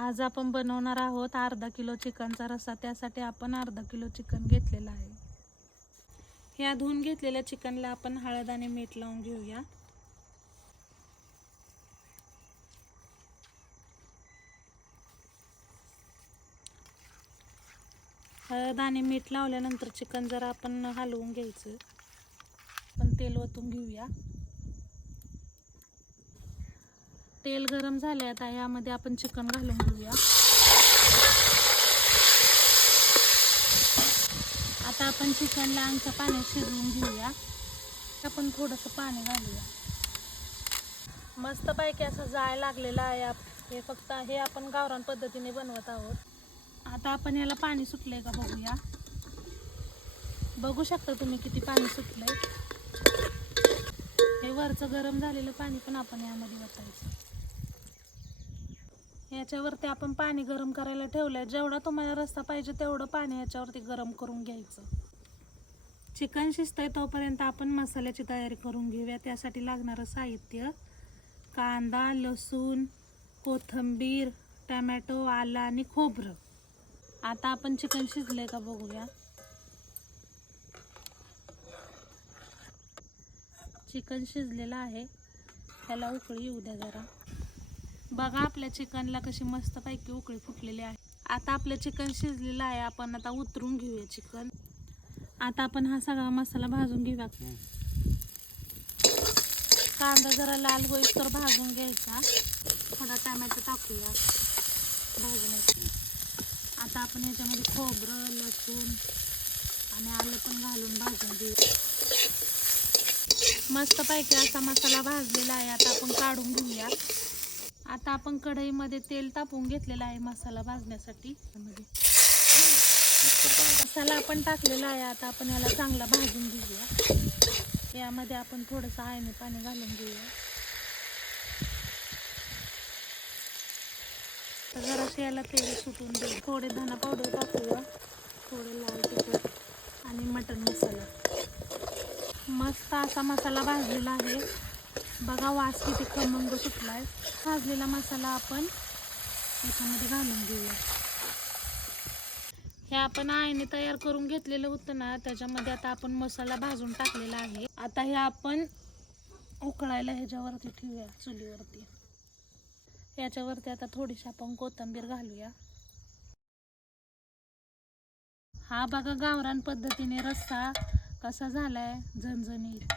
आज आपण बनवणार आहोत अर्धा किलो चिकनचा रस्सा। त्यासाठी आपण अर्धा किलो चिकन घेतलेला आहे। या धुवून घेतलेल्या चिकनला आपण हळद आणि मीठ लावून घेऊया। हळद आणि मीठ लावल्यानंतर चिकन जरा आपण हलवून घ्यायचं। आपण तेल ओतून घेऊया। तेल गरम झाले, आता यामध्ये आपण चिकन घालून घेऊया। आता आपण चिकनला अंगच्या पाण्यात शिजवून घेऊया। आपण थोडंसं पाणी घालूया। मस्तपैकी असं जाळ लागलेलं आहे। हे फक्त हे आपण गावरान पद्धतीने बनवत आहोत। आता आपण याला पाणी सुटलंय का बघूया। बघू शकता तुम्ही किती पाणी सुटलंय। हे वरचं गरम झालेलं पाणी पण आपण यामध्ये वतायचं। याच्यावरती आपण पाणी गरम करायला ठेवलंय। जेवढा तुम्हाला रस्सा पाहिजे तेवढं पाणी याच्यावरती गरम करून घ्यायचं। चिकन शिजतंय तोपर्यंत आपण मसाल्याची तयारी करून घेऊया। त्यासाठी लागणारं साहित्य: कांदा, लसूण, कोथिंबीर, टोमॅटो, आलं आणि खोबरं। आता आपण चिकन शिजलंय का बघूया। चिकन शिजलेलं आहे, त्याला उकळी येऊ द्या जरा। बघा आपल्या चिकनला कशी मस्तपैकी उकळी फुटलेली आहे। आता आपलं चिकन शिजलेलं आहे, आपण आता उतरून घेऊया चिकन। आता आपण हा सगळा मसाला भाजून घेऊया। कांदा जरा लाल होईस्तोवर भाजून घ्यायचा। थोडा टोमॅटो टाकूया भाजण्यासाठी। आता आपण याच्यामध्ये खोबरं, लसूण आणि आलं पण घालून भाजून घेऊया। मस्तपैकी असा मसाला भाजलेला आहे, आता आपण काढून घेऊया। आता आपण कढईमध्ये तेल तापवून घेतलेला आहे मसाला भाजण्यासाठी। मसाला आपण टाकलेला आहे, आता आपण याला चांगला भाजून घेऊया। यामध्ये आपण थोडंसं आळणी पाणी घालून घेऊया। तर जरासं याला तेल सुटून देऊ। थोडे धना पावडर टाकूया, थोडे लाल तिखट आणि मटण मसाला। मस्त असा मसाला भाजलेला आहे। बघा वास किती खमंग सुटलाय। भाजलेला मसाला आपण याच्यामध्ये घालून घेऊया। हे आपण आईने तयार करून घेतलेलं होतं ना, त्याच्यामध्ये आता आपण मसाला भाजून टाकलेला आहे। आता हे आपण उकळायला ह्याच्यावरती ठेवूया, चुलीवरती। याच्यावरती आता थोडीशी आपण कोथिंबीर घालूया। हा बघा गावरान पद्धतीने रस्सा कसा झालाय, झणझणीत।